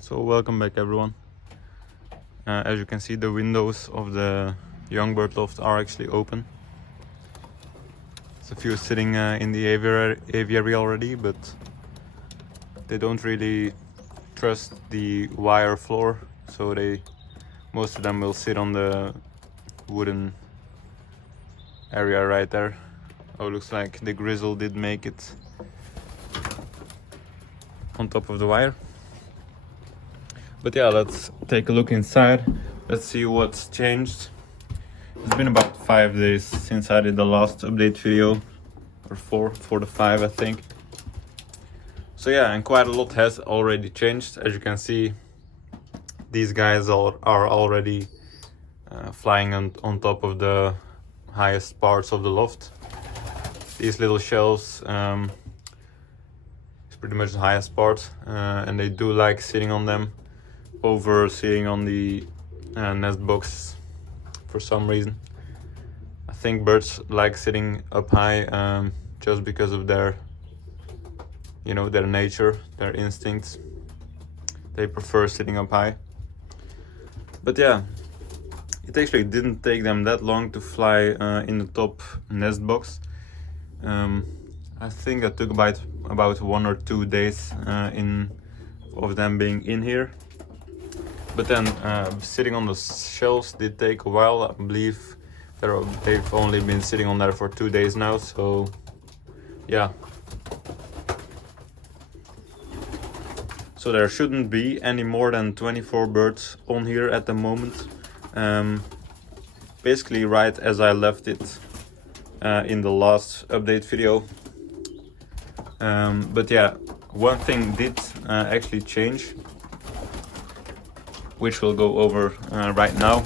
So welcome back everyone. As you can see, the windows of the Youngbird loft are actually open. There's a few sitting in the aviary already, but they don't really trust the wire floor, so most of them will sit on the wooden area right there. Oh, looks like the grizzle did make it on top of the wire. But yeah, let's take a look inside. Let's see what's changed. It's been about 5 days since I did the last update video, or 4 to 5 I think. So yeah, and quite a lot has already changed. As you can see, these guys are already flying on top of the highest parts of the loft. These little shelves is pretty much the highest part, and they do like sitting on them over sitting on the nest box for some reason. I think birds like sitting up high just because of their their nature, their instincts. They prefer sitting up high. But yeah, it actually didn't take them that long to fly in the top nest box. I think it took about 1 or 2 days of them being in here. But then sitting on the shelves did take a while. I believe they've only been sitting on there for 2 days now, so yeah. So there shouldn't be any more than 24 birds on here at the moment. Basically right as I left it in the last update video. But yeah, one thing did actually change, which we'll go over right now.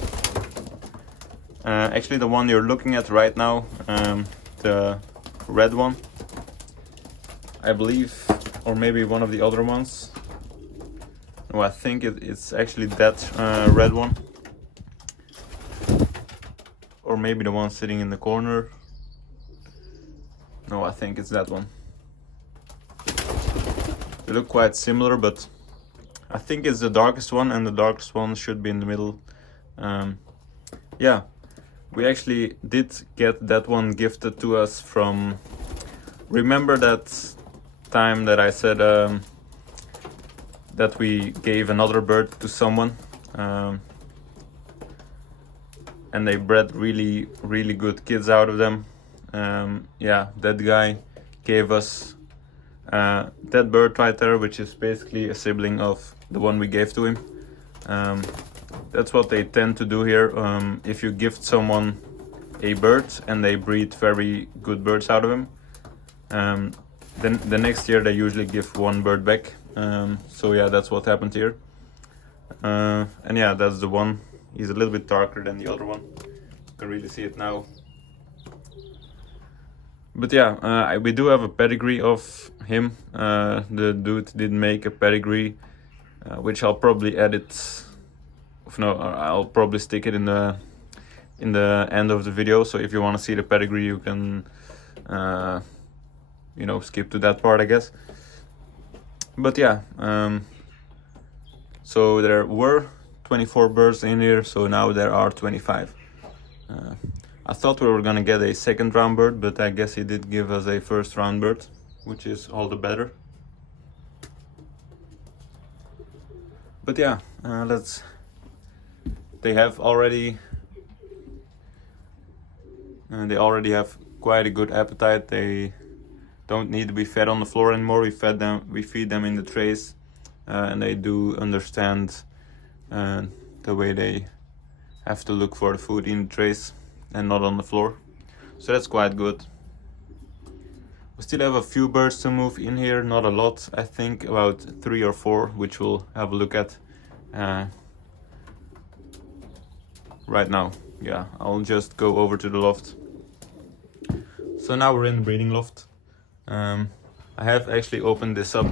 Actually, the one you're looking at right now, the red one, I believe, or maybe one of the other ones. No, I think it's actually that red one, or maybe the one sitting in the corner. No, I think it's that one. They look quite similar, but I think it's the darkest one, and the darkest one should be in the middle. Yeah, we actually did get that one gifted to us from... Remember that time that I said that we gave another bird to someone, and they bred really good kids out of them? Yeah, that guy gave us that bird right there, which is basically a sibling of the one we gave to him. That's what they tend to do here. If you gift someone a bird and they breed very good birds out of him, then the next year they usually give one bird back. So yeah, that's what happened here. And yeah, that's the one. He's a little bit darker than the other one. You can really see it now. But yeah, we do have a pedigree of him. The dude did make a pedigree, which I'll probably edit. No, I'll probably stick it in the end of the video. So if you want to see the pedigree, you can, skip to that part, I guess. But yeah, so there were 24 birds in here, so now there are 25. I thought we were gonna get a second round bird, but I guess he did give us a first round bird, which is all the better. But yeah, they already have quite a good appetite. They don't need to be fed on the floor anymore. We feed them in the trays, and they do understand the way they have to look for the food in the trays and not on the floor. So that's quite good. We still have a few birds to move in here, not a lot. I think about 3 or 4, which we'll have a look at right now. Yeah, I'll just go over to the loft. So now we're in the breeding loft. I have actually opened this up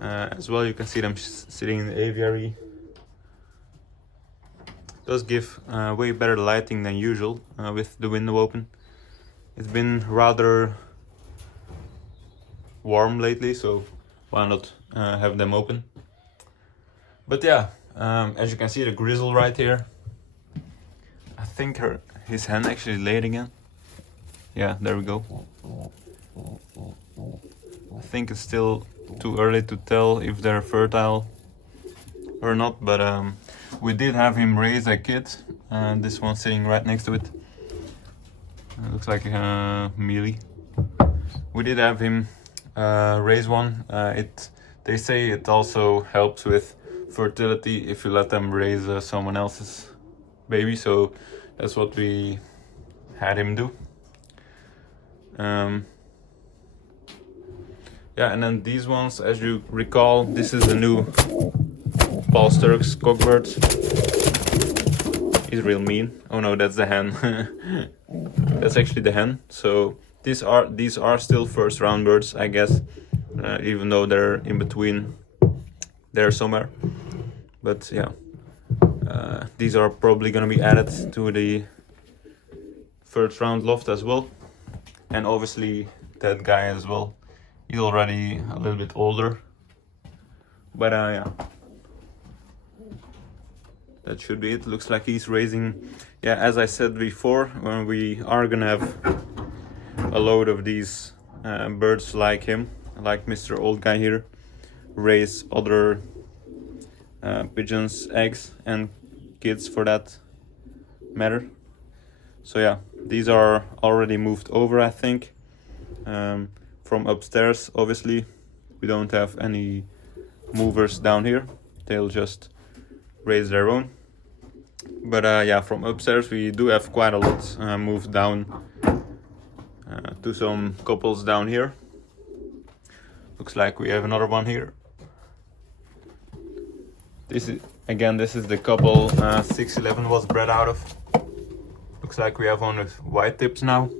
as well. You can see them sitting in the aviary. Does give way better lighting than usual with the window open. It's been rather warm lately, so why not have them open. But yeah, as you can see, the grizzle right here. I think his hen actually laid again. Yeah, there we go. I think it's still too early to tell if they're fertile or not, but we did have him raise a kid. This one sitting right next to it. Looks like a mealy. We did have him raise one. They say it also helps with fertility if you let them raise someone else's baby, so that's what we had him do. Yeah, and then these ones, as you recall, this is the new Paul Sturck's cockbird. He's real mean. Oh no, that's the hen. That's actually the hen. So these are still first round birds, I guess, even though they're in between there somewhere. But yeah, these are probably gonna be added to the first round loft as well, and obviously that guy as well. He's already a little bit older, but yeah, that should be it. Looks like he's raising, yeah, as I said before, when we are gonna have a load of these birds like him, like Mr. Old Guy here, raise other pigeons, eggs, and kids for that matter. So yeah, these are already moved over, I think, from upstairs. Obviously, we don't have any movers down here. They'll just raise their own. But yeah, from upstairs we do have quite a lot moved down to some couples down here. Looks like we have another one here. This is the couple 611 was bred out of. Looks like we have one with white tips now.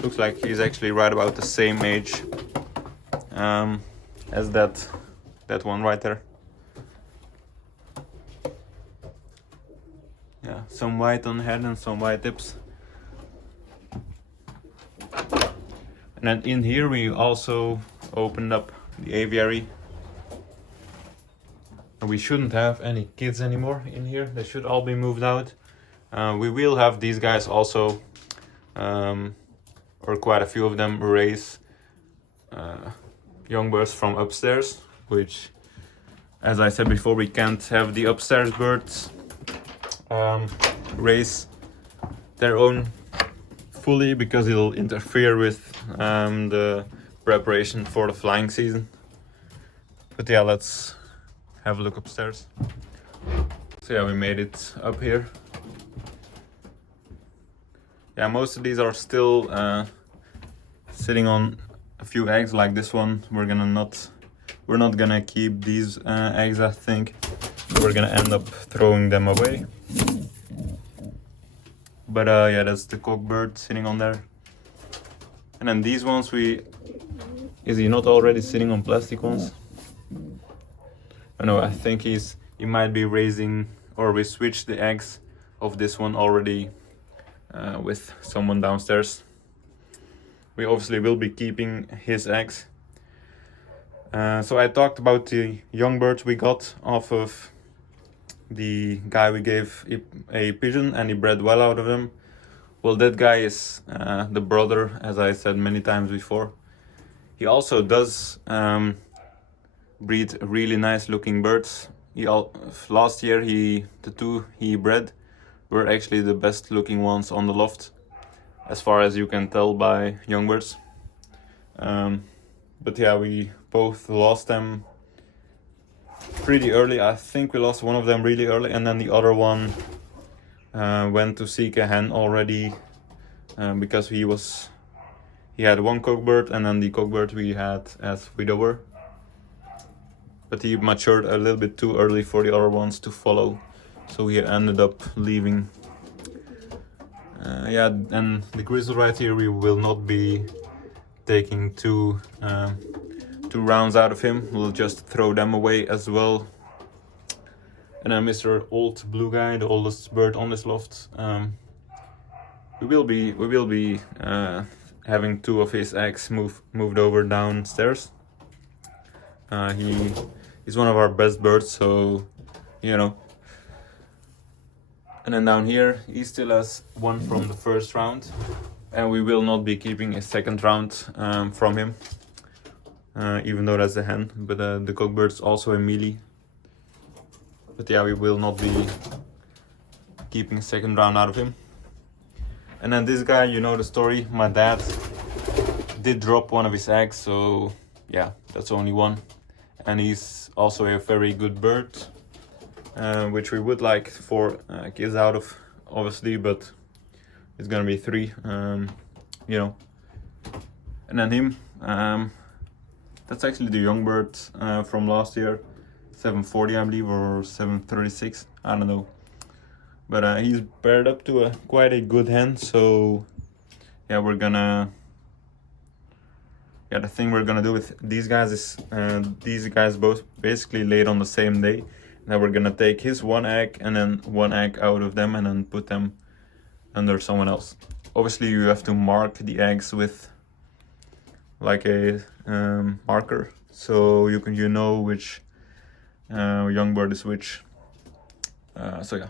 Looks like he's actually right about the same age as that one right there. Yeah, some white on the head and some white tips. And then in here we also opened up the aviary. We shouldn't have any kids anymore in here. They should all be moved out. We will have these guys also, or quite a few of them, raise young birds from upstairs, which, as I said before, we can't have the upstairs birds raise their own fully because it'll interfere with the preparation for the flying season. But yeah, let's have a look upstairs. So yeah, we made it up here. Yeah, most of these are still sitting on a few eggs, like this one. We're not gonna keep these eggs, I think. We're gonna end up throwing them away. But yeah, that's the cockbird sitting on there. And then these ones, is he not already sitting on plastic ones? Oh no, I think he might be raising, or we switched the eggs of this one already with someone downstairs. We obviously will be keeping his eggs. So I talked about the young birds we got off of the guy. We gave a pigeon and he bred well out of them. Well, that guy is the brother, as I said many times before. He also does breed really nice looking birds. Last year the two he bred were actually the best looking ones on the loft, as far as you can tell by young birds. But yeah, we both lost them pretty early. I think we lost one of them really early, and then the other one went to seek a hen already because he had one cockbird, and then the cockbird we had as widower. But he matured a little bit too early for the other ones to follow, so he ended up leaving. Yeah, and the grizzle right here, we will not be taking two rounds out of him. We'll just throw them away as well. And then Mr. Old Blue Guy, the oldest bird on this loft, we will be having 2 of his eggs moved over downstairs. He's one of our best birds, so you know. And then down here he still has 1 from the first round, and we will not be keeping a second round from him, even though that's a hen. But the cockbird's also a mealy. But yeah, we will not be keeping a second round out of him. And then this guy, you know the story, my dad did drop 1 of his eggs, so yeah, that's only 1. And he's also a very good bird, which we would like 4 kids out of, obviously, but it's gonna be 3, you know. And then him, that's actually the young bird from last year, 740 I believe, or 736, I don't know. But he's paired up to quite a good hen, so yeah, we're gonna... Yeah, the thing we're gonna do with these guys is these guys both basically laid on the same day. Now we're gonna take his 1 egg and then 1 egg out of them and then put them under someone else. Obviously you have to mark the eggs with like a marker, so you know which young bird is which. So yeah.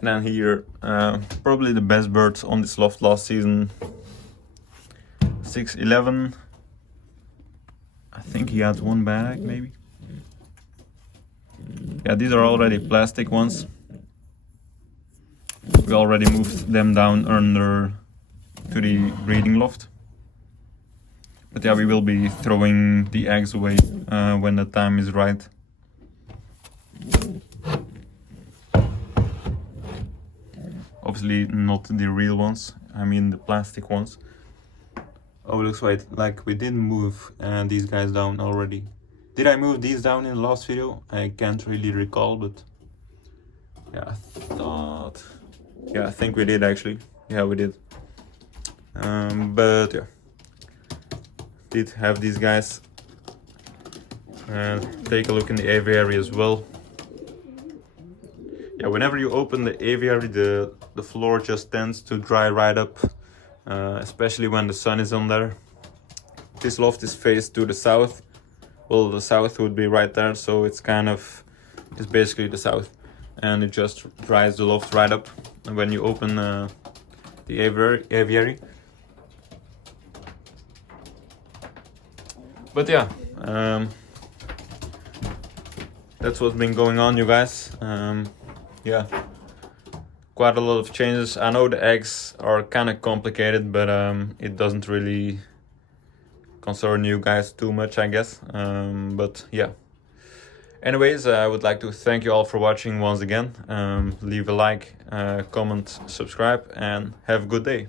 And then here, probably the best birds on this loft last season, 611. I think he had 1 bag maybe. Yeah, these are already plastic ones. We already moved them down under to the breeding loft. But yeah, we will be throwing the eggs away when the time is right. Obviously not the real ones, I mean the plastic ones. Oh, it looks like we didn't move these guys down already. Did I move these down in the last video? I can't really recall, but yeah, I think we did actually. Yeah, we did. But yeah, did have these guys. Take a look in the aviary as well. Yeah, whenever you open the aviary, the floor just tends to dry right up, especially when the sun is on there. This loft is faced to the south. Well, the south would be right there, so it's basically the south, and it just dries the loft right up when you open the aviary. But yeah, that's what's been going on, you guys. Yeah, quite a lot of changes. I know the eggs are kind of complicated, but it doesn't really concern you guys too much, I guess. But yeah, anyways, I would like to thank you all for watching once again. Leave a like, comment, subscribe, and have a good day.